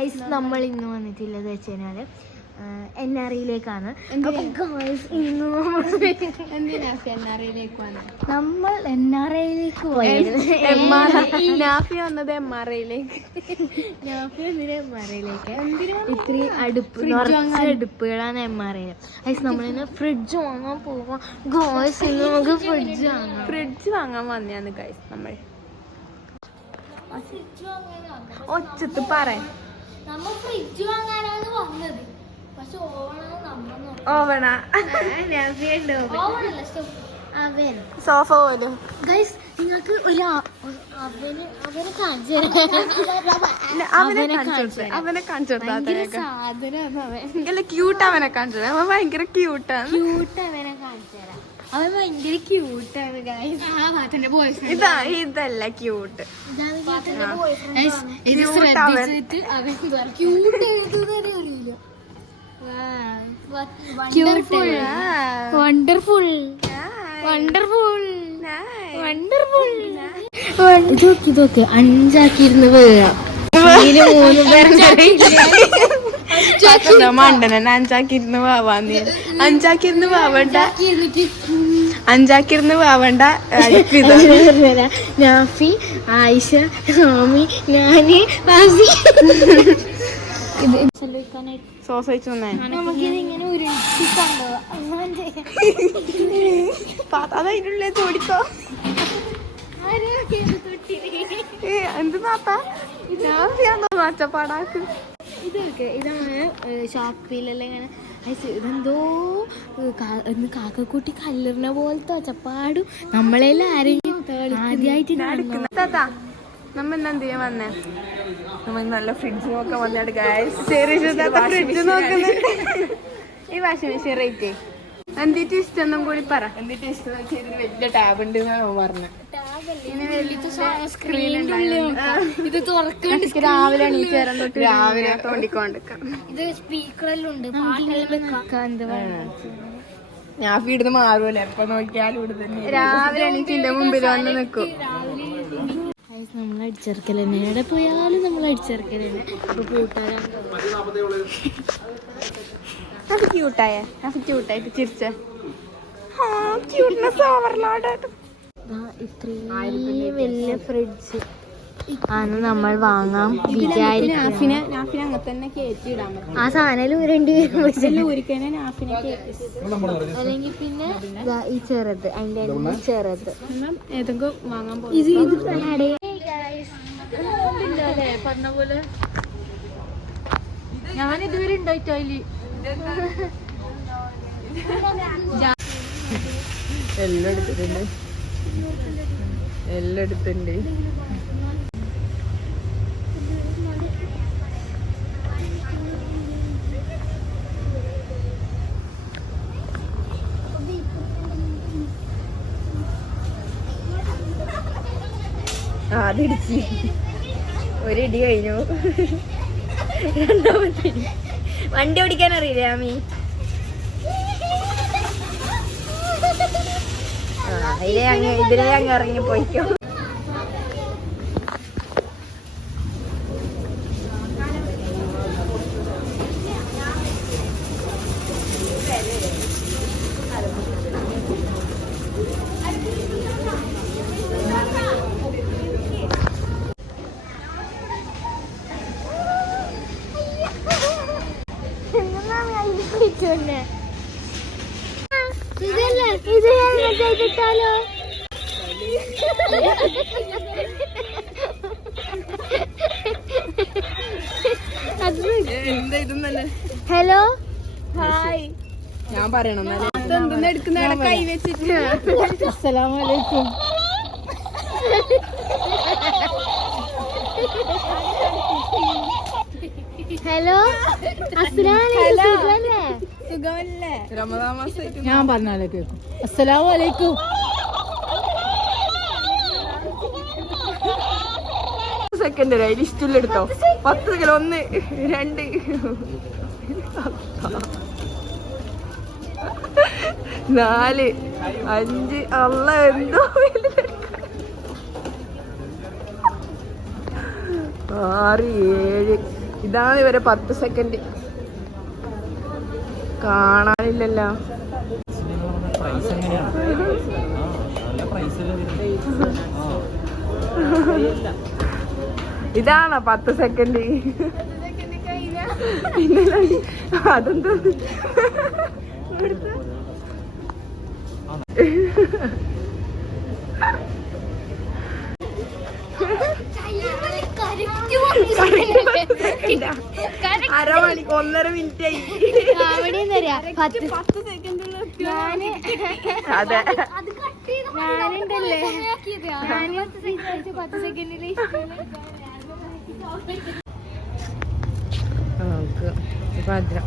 Guys നമ്മൾ ഇന്ന് വന്നിട്ടുള്ളത് വെച്ച് കഴിഞ്ഞാൽ എൻ ആർ ഐയിലേക്കാണ് ഇന്ന് നമ്മൾ എൻ ആർ ഐയിലേക്ക് പോയത് നാഫി വന്നത് എം ആർ ഐയിലേക്ക് എം ആർ ഐയിലേക്ക് ഇത്രയും അടുപ്പ് നിറച്ച അടുപ്പുകളാണ് എം ആർ ഐയിൽ ഗൈസ് നമ്മളിന്ന് ഫ്രിഡ്ജ് വാങ്ങാൻ പോവാം. ഗോയ്സ് ഇന്ന് നമുക്ക് ഫ്രിഡ്ജ് വാങ്ങാം. ഫ്രിഡ്ജ് വാങ്ങാൻ വന്നെയാണ് ഗൈസ് നമ്മൾ ഒച്ചത്ത് പറ. നമ്മൾ ഫ്രിഡ്ജ് വാങ്ങാനാണ് വന്നത്. പക്ഷെ ഓണാണ് നമ്മൾ ഓവണ ഓവണല്ല അവൻ സോഫ പോലും. ഗൈസ് നിങ്ങൾക്ക് ഒരു അവന് അവനെ കാണിച്ചു അവനെ കാണിച്ചു അവനെ കാണിച്ചു സാധനമാണ് അവൻ. ക്യൂട്ട് അവനെ കാണിച്ചു അവൻ ഭയങ്കര ക്യൂട്ടാണ് ക്യൂട്ട് അവനെ കാണിച്ചു തരാം. അവൻ ഭയങ്കര ക്യൂട്ടാണ് ഗൈസ് ഇതാ ഇതല്ല ക്യൂട്ട് ഇത് Cute അവൻ. ശ്രദ്ധിച്ചിട്ട് അവൻ ക്യൂട്ട് എഴുതുന്നതേ അറിയില്ല വണ്ടർഫുൾ വണ്ടർഫുൾ വണ്ടർഫുൾ ഇതൊക്കെ ഇതൊക്കെ അഞ്ചാക്കിയിരുന്ന് വേറെ മൂന്ന് പേരെ മണ്ടനൻ അഞ്ചാക്കിരുന്ന് വാവാന്ന്. അഞ്ചാക്കിരുന്ന് വാവണ്ട. അഞ്ചാക്കിരുന്ന് വാവണ്ട. നാഫി ആയിഷ സ്വാമി ഞാൻ സോസ് വെച്ച് എന്ത് നാത്താ? ഞാൻ നാച്ചപ്പാടാക്ക്? ഇതൊക്കെ ഇതാണ് ഷോപ്പിലെല്ലാം ഇങ്ങനെ ഇതെന്തോ ഇന്ന് എന്ന് കാക്കക്കുട്ടി കല്ലെറിന പോലത്തെ ഒച്ചപ്പാടും നമ്മളെല്ലാം ആരെങ്കിലും ആദ്യമായിട്ട് നമ്മ എന്താ ചെയ്യാൻ വന്നേ? നമ്മ നല്ല ഫ്രിഡ്ജ് നോക്കാൻ വന്നിട്ട് ഫ്രിഡ്ജ് നോക്കുന്നത് ഈ വാഷിംഗ് മെഷീൻ റേറ്റ് എന്തിട്ട് ഇഷ്ടം ഒന്നും കൂടി പറ. എന്തിട്ട് ഇഷ്ടം? വലിയ ടാബ് ഉണ്ട് പറഞ്ഞു. സ്ക്രീൻ ഇത് രാവിലെ രാവിലെ തോണ്ടിക്കൊണ്ടിരിക്കാം. ഇത് സ്പീക്കറെല്ലാം ഉണ്ട് ഞാൻ ഇവിടുന്ന് മാറൂല എപ്പൊ നോക്കിയാലും ഇവിടെ തന്നെ രാവിലെ എണീറ്റിന്റെ മുമ്പിൽ വന്ന് നിൽക്കും. നമ്മൾ അടിച്ചിറക്കൽ തന്നെ എവിടെ പോയാലും നമ്മൾ അടിച്ചിറക്കൽ തന്നെ അത് ക്യൂട്ടായ ക്യൂട്ടായിട്ട് ചിരിച്ച. ക്യൂട്ട്നെസ് ഓവർലോഡ് ഇത്രയും വലിയ ഫ്രിഡ്ജ് ആണ് നമ്മൾ വാങ്ങാൻ വിചാരിക്കുന്നത് ആ സാധനം രണ്ടുപേരും അല്ലെങ്കിൽ പിന്നെ ഈ ചെറുത് അതിന്റെ ചെറുത്. ഇത് ഇത് പറഞ്ഞ പോലെ. ഞാൻ ഇതുവരെ ഉണ്ടായിട്ടോ അതിൽ? എല്ലാം എടുത്തിട്ടുണ്ട്. എല്ലാം എടുത്തിട്ടുണ്ട് ആ അതിടിച്ച് ഒരിടി കഴിഞ്ഞു. രണ്ടാമത്തെ വണ്ടി ഓടിക്കാൻ അറിയില്ലേ ആമി? ആ ഇതിലെ അങ്ങ് ഇതിലെ അങ്ങ് ഇറങ്ങി പോയിക്കോ. ഇതല്ല ഇത് ഇതൊന്നല്ലേ ഹലോ? ഹായ്. ഞാൻ പറയണം എന്തെന്ന് എടുക്കുന്ന കൈ വെച്ചിട്ട്? അസ്സലാമലൈക്കും ഹലോ? അസ്സലാമലൈക്കും സുഖമല്ലേ? ഞാൻ പറഞ്ഞാലേ കേൾക്കും. അസ്സലാമലൈക്കും സെക്കൻഡ് അതിൽ ഇഷ്ടമില്ല എടുത്തോ? പത്ത് കിലോ ഒന്ന് രണ്ട്. നാല് അഞ്ച് അല്ല എന്തോ ആറ് ഏഴ്. ഇതാണ് ഇവരെ പത്ത് സെക്കൻഡ് കാണാനില്ലല്ലോ പ്രൈസ് എങ്ങനെയാണ് ആ നല്ല പ്രൈസ് അല്ലേ വരുന്നത് ആ ഇതാണോ പത്ത് സെക്കൻഡ് അതെന്താ? അരമണിക്ക് ഒന്നര മിനിറ്റ് ആയി. അതെ. ഞാനുണ്ടല്ലേ. ഞാൻ പത്ത് സെക്കൻഡിൽ നമുക്ക് ഭദ്രം.